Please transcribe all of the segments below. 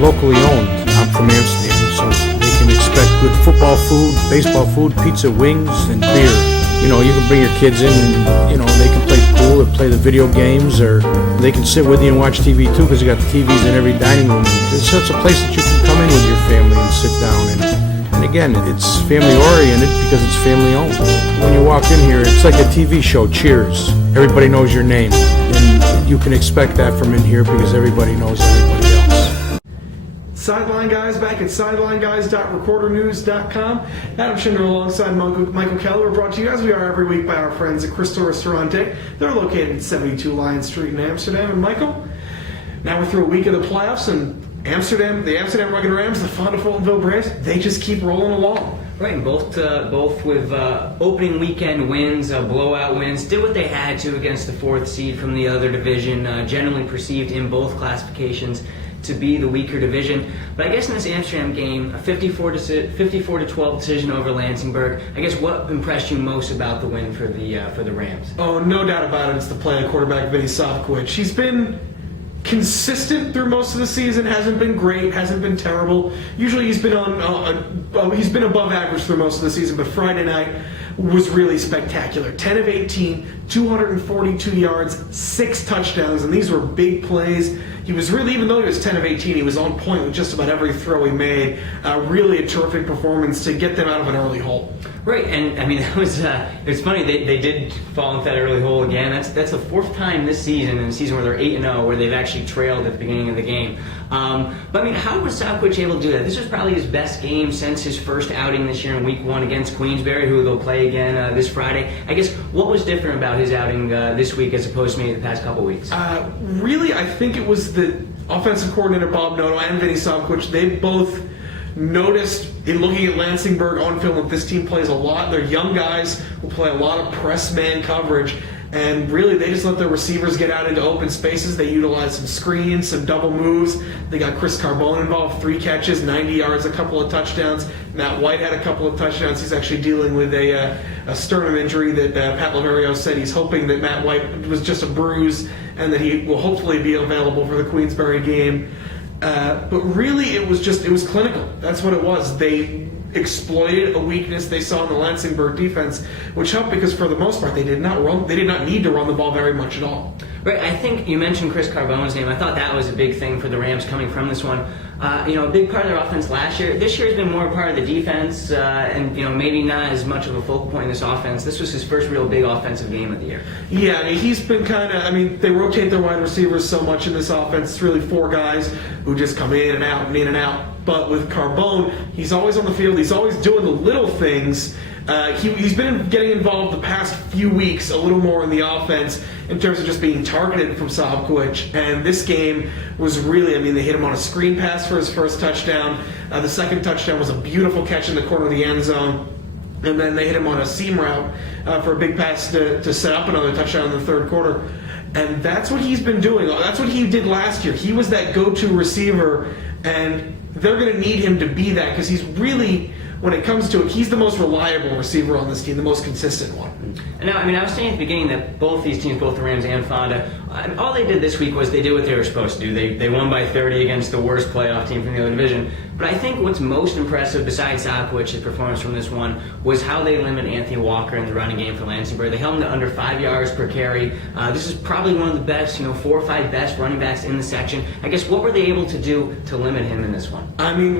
locally owned. I'm from Amsterdam, so they can expect good football food, baseball food, pizza, wings, and beer. You know, you can bring your kids in and, you know, they can play pool or play the video games, or they can sit with you and watch TV too, because you got the TVs in every dining room. It's such a place that you can come in with your family and sit down. And again, it's family oriented because it's family owned. When you walk in here, it's like a TV show, Cheers. Everybody knows your name. And you can expect that from in here because everybody knows everybody else. Sideline Guys back at sidelineguys.recordernews.com. Adam Schindler alongside Michael Keller. We're brought to you as we are every week by our friends at Crystal Ristorante. They're located at 72 Lion Street in Amsterdam. And Michael, now we're through a week of the playoffs, and Amsterdam, the Amsterdam Rugged Rams, the Fonda Fultonville Braves, they just keep rolling along. Right, and both with opening weekend wins, blowout wins, did what they had to against the fourth seed from the other division, generally perceived in both classifications to be the weaker division. But I guess in this Amsterdam game, a 54-12 decision over Lansingburg, I guess what impressed you most about the win for the Rams? Oh, no doubt about it. It's the play of quarterback Vinny Savkovic. He's been consistent through most of the season. Hasn't been great, hasn't been terrible. Usually he's been he's been above average through most of the season, but Friday night was really spectacular. 10 of 18, 242 yards, 6 touchdowns, and these were big plays. He was really, even though he was 10 of 18, he was on point with just about every throw he made. Really a terrific performance to get them out of an early hole. Right, and I mean, it was funny, they did fall into that early hole again. That's the fourth time this season, in a season where they're 8-0, where they've actually trailed at the beginning of the game. But I mean, how was Savkovic able to do that? This was probably his best game since his first outing this year in Week 1 against Queensberry, who they'll play again this Friday. I guess, what was different about his outing this week as opposed to maybe the past couple weeks? Really, I think it was the offensive coordinator Bob Noto and Vinny Savkovic. They both noticed in looking at Lansingburg on film that this team plays a lot. They're young guys who play a lot of press man coverage, and really they just let their receivers get out into open spaces. They utilized some screens, some double moves. They got Chris Carbone involved, 3 catches, 90 yards, a couple of touchdowns. Matt White had a couple of touchdowns. He's actually dealing with a sternum injury that Pat Laverio said he's hoping that Matt White was just a bruise and that he will hopefully be available for the Queensberry game. But really, it was clinical. That's what it was. They exploited a weakness they saw in the Lansingburg defense, which helped because for the most part they did not need to run the ball very much at all. Right, I think you mentioned Chris Carbone's name. I thought that was a big thing for the Rams coming from this one. A big part of their offense last year. This year has been more a part of the defense, and maybe not as much of a focal point in this offense. This was his first real big offensive game of the year. Yeah, I mean, he's been they rotate their wide receivers so much in this offense. It's really 4 guys who just come in and out and in and out. But with Carbone, he's always on the field. He's always doing the little things. He's been getting involved the past few weeks a little more in the offense in terms of just being targeted from Savkovic. And this game was really, they hit him on a screen pass for his first touchdown. The second touchdown was a beautiful catch in the corner of the end zone. And then they hit him on a seam route for a big pass to set up another touchdown in the third quarter. And that's what he's been doing. That's what he did last year. He was that go-to receiver, and they're going to need him to be that because he's really, when it comes to it, he's the most reliable receiver on this team, the most consistent one. And now, I was saying at the beginning that both these teams, both the Rams and Fonda, all they did this week was they did what they were supposed to do. They won by 30 against the worst playoff team from the other division. But I think what's most impressive, besides Savkovic's performance from this one, was how they limit Anthony Walker in the running game for Lansingburg. They held him to under 5 yards per carry. This is probably one of the best, 4 or 5 best running backs in the section. I guess, what were they able to do to limit him in this one?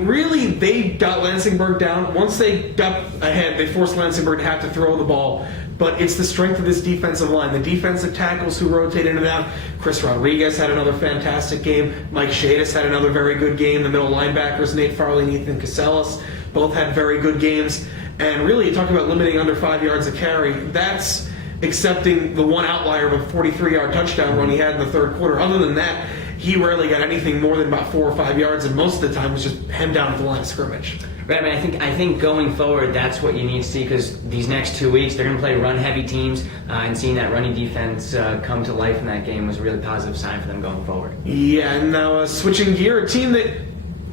Really, they got Lansingburg down. Once they got ahead, they forced Lansingburg to have to throw the ball. But it's the strength of this defensive line. The defensive tackles who rotate in and out. Chris Rodriguez had another fantastic game. Mike Shadis had another very good game. The middle linebackers, Nate Farley and Ethan Casellas, both had very good games. And really, you talk about limiting under 5 yards a carry. That's accepting the one outlier of a 43-yard touchdown run he had in the third quarter. Other than that, he rarely got anything more than about 4 or 5 yards, and most of the time was just hemmed down at the line of scrimmage. Right, I think going forward, that's what you need to see, because these next 2 weeks, they're going to play run-heavy teams, and seeing that running defense come to life in that game was a really positive sign for them going forward. Yeah, and now switching gear, a team that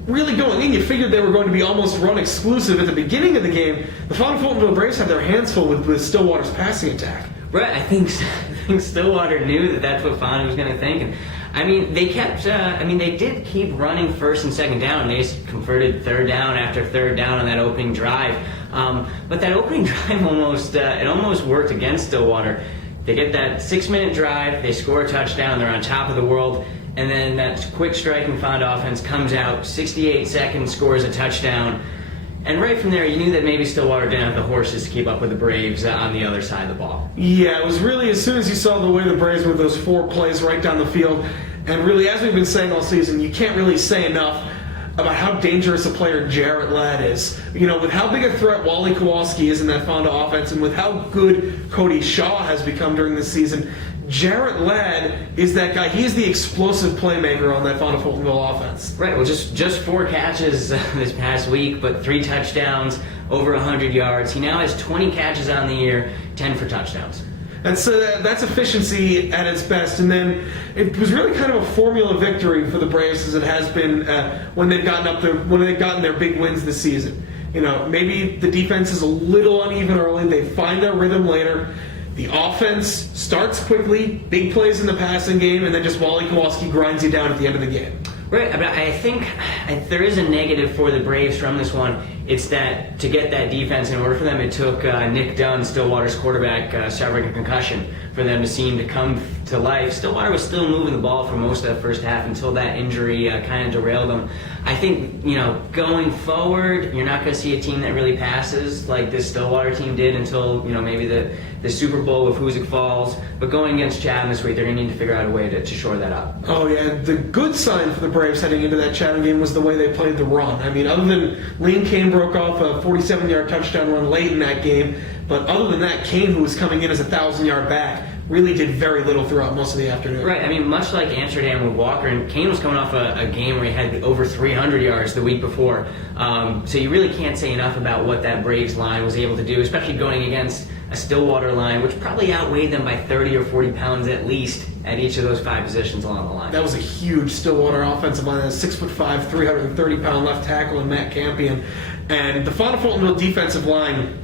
really going in, you figured they were going to be almost run exclusive at the beginning of the game. The Fonda Fultonville Braves had their hands full with Stillwater's passing attack. Right, I think Stillwater knew that that's what Fonda was going to think. And I mean, they kept. They did keep running first and second down. They just converted third down after third down on that opening drive. But that opening drive almost worked against Stillwater. They get that 6-minute drive. They score a touchdown. They're on top of the world. And then that quick striking found offense comes out. 68 seconds, scores a touchdown. And right from there, you knew that maybe Stillwater didn't have the horses to keep up with the Braves on the other side of the ball. Yeah, it was really as soon as you saw the way the Braves were those 4 plays right down the field. And really, as we've been saying all season, you can't really say enough about how dangerous a player Jarrett Ladd is. With how big a threat Wally Kowalski is in that Fonda offense and with how good Cody Shaw has become during this season, Jarrett Ladd is that guy. He is the explosive playmaker on that Fonda Fultonville offense. Right, well, just 4 catches this past week, but 3 touchdowns, over 100 yards. He now has 20 catches on the year, 10 for touchdowns. And so that's efficiency at its best. And then it was really kind of a formula victory for the Braves as it has been when they've gotten their big wins this season. Maybe the defense is a little uneven early. They find their rhythm later. The offense starts quickly, big plays in the passing game, and then just Wally Kowalski grinds you down at the end of the game. Right, but I think there is a negative for the Braves from this one. It's that to get that defense, in order for them, it took Nick Dunn, Stillwater's quarterback, suffering a concussion for them to seem to come to life. Stillwater was still moving the ball for most of that first half until that injury kind of derailed them. I think, going forward, you're not going to see a team that really passes like this Stillwater team did until, maybe the Super Bowl with Hoosick Falls. But going against Chatham this week, they're going to need to figure out a way to shore that up. Oh, yeah. The good sign for the Braves heading into that Chatham game was the way they played the run. I mean, other than Lane Kane broke off a 47-yard touchdown run late in that game, but other than that, Kane, who was coming in as a 1,000-yard back, really did very little throughout most of the afternoon. Right. I mean, much like Amsterdam with Walker, and Kane was coming off a game where he had over 300 yards the week before. So you really can't say enough about what that Braves line was able to do, especially going against a Stillwater line, which probably outweighed them by 30 or 40 pounds at least at each of those 5 positions along the line. That was a huge Stillwater offensive line. A 6'5", 330-pound left tackle in Matt Campion. And the Fonda Fultonville defensive line,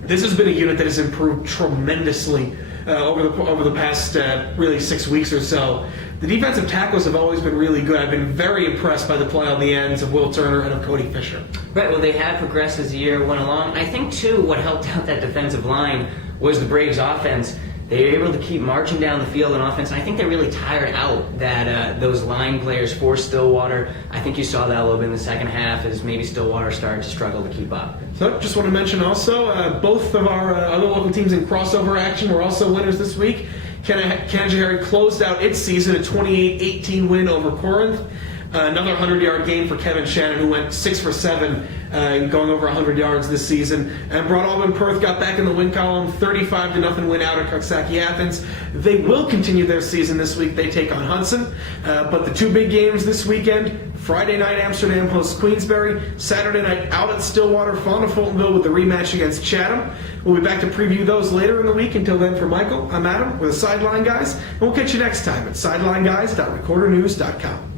this has been a unit that has improved tremendously over the past really 6 weeks or so. The defensive tackles have always been really good. I've been very impressed by the play on the ends of Will Turner and of Cody Fisher. Right, well, they have progressed as the year went along. I think, too, what helped out that defensive line was the Braves' offense. They were able to keep marching down the field on offense, and I think they really tired out those line players for Stillwater. I think you saw that a little bit in the second half as maybe Stillwater started to struggle to keep up. So, just want to mention also, both of our other local teams in crossover action were also winners this week. Canajoharie closed out its season a 28-18 win over Corinth. Another 100-yard game for Kevin Shannon, who went 6 for 7, going over 100 yards this season. And Broad Alban Perth got back in the win column, 35-0 win out at Coxsackie Athens. They will continue their season this week. They take on Hudson. But the 2 big games this weekend, Friday night Amsterdam hosts Queensbury, Saturday night out at Stillwater, Fonda Fultonville with the rematch against Chatham. We'll be back to preview those later in the week. Until then, for Michael, I'm Adam with the Sideline Guys, and we'll catch you next time at sidelineguys.recordernews.com.